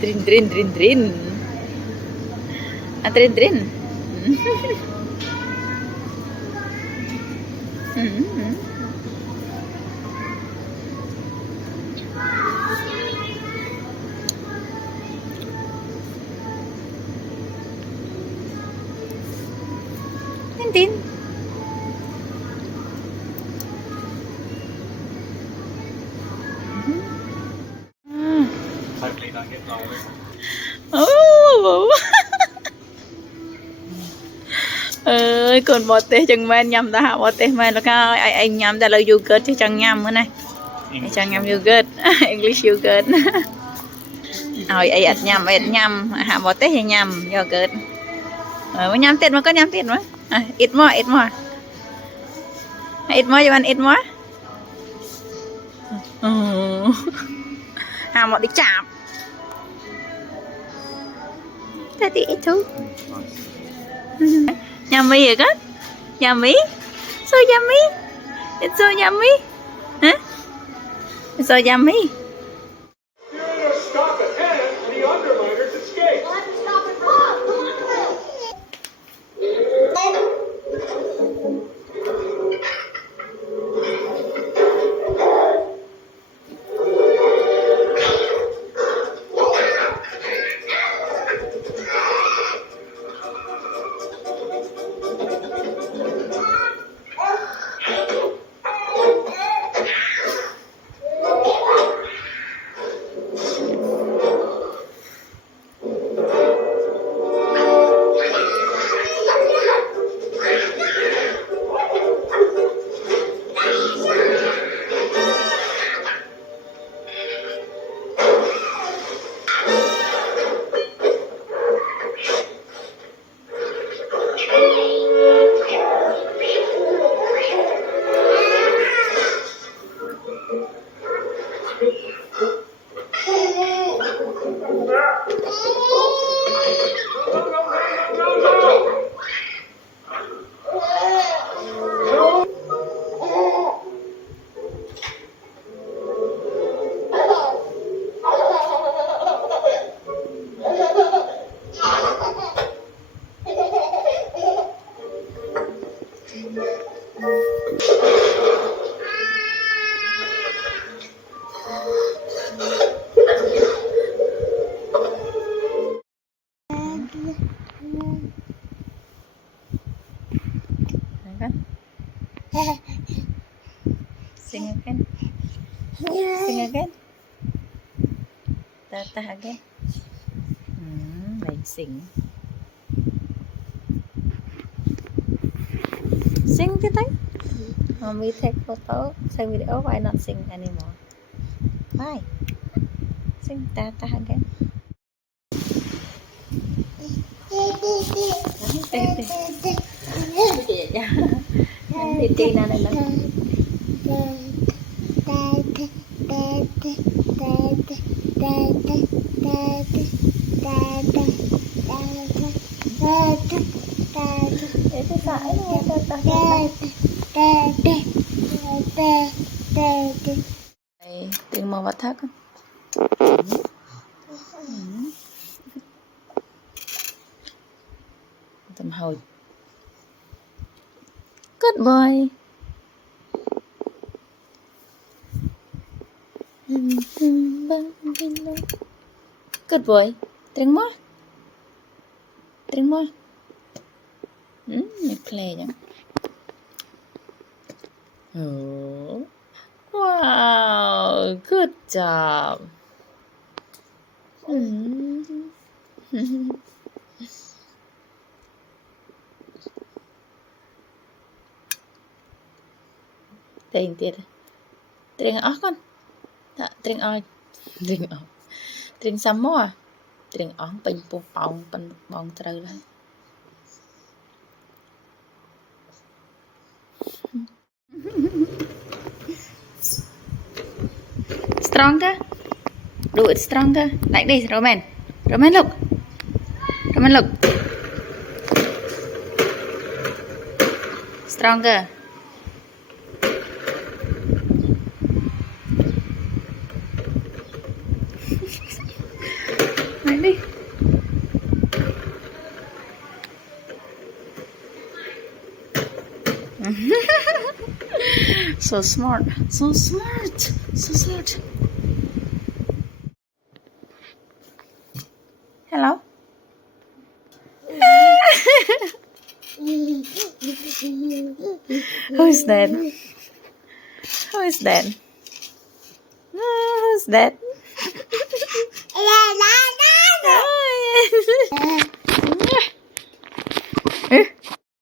Drin drin drin drin. Ah, drin drin. Drin drin. Hopefully don't get longer. Oh. Ơi còn bò tê chẳng men nhầm ta hạ bò tê men là cao anh nhầm ta là yogurt chứ chẳng nhầm nữa này chẳng nhầm yogurt English yogurt rồi ai nhầm hạ bò tê thì nhầm yogurt rồi nhầm tiền mà có nhầm tiền mà ít more cho anh ít more hạ một đi chạm thế thì ít thôi yummy again? Yummy? So yummy? It's so yummy? Huh? It's so yummy? You're gonna stop it, and the Underminers escape. Well, I can stop it. Come on through. Sing again. Sing again. Ta again. Lại sing. Sing thế đấy. We take photo, say video. Why not sing anymore? Why? Sing ta again. Titi nè này tiếng màu vắt thác tầm hồi good boy good boy tiếng môi play nhá oh. Wow, good job. Tiền tiền. Tiền ớt con. Tiền ơi. Tiền xăm mó à. Tiền ớt bình bông trời lên. Stronger. Do it stronger. Like this, Roman. Roman, look. Stronger. So smart. So smart. So smart. Hello. Who's that? Who is that? Who's that? Oh, yeah.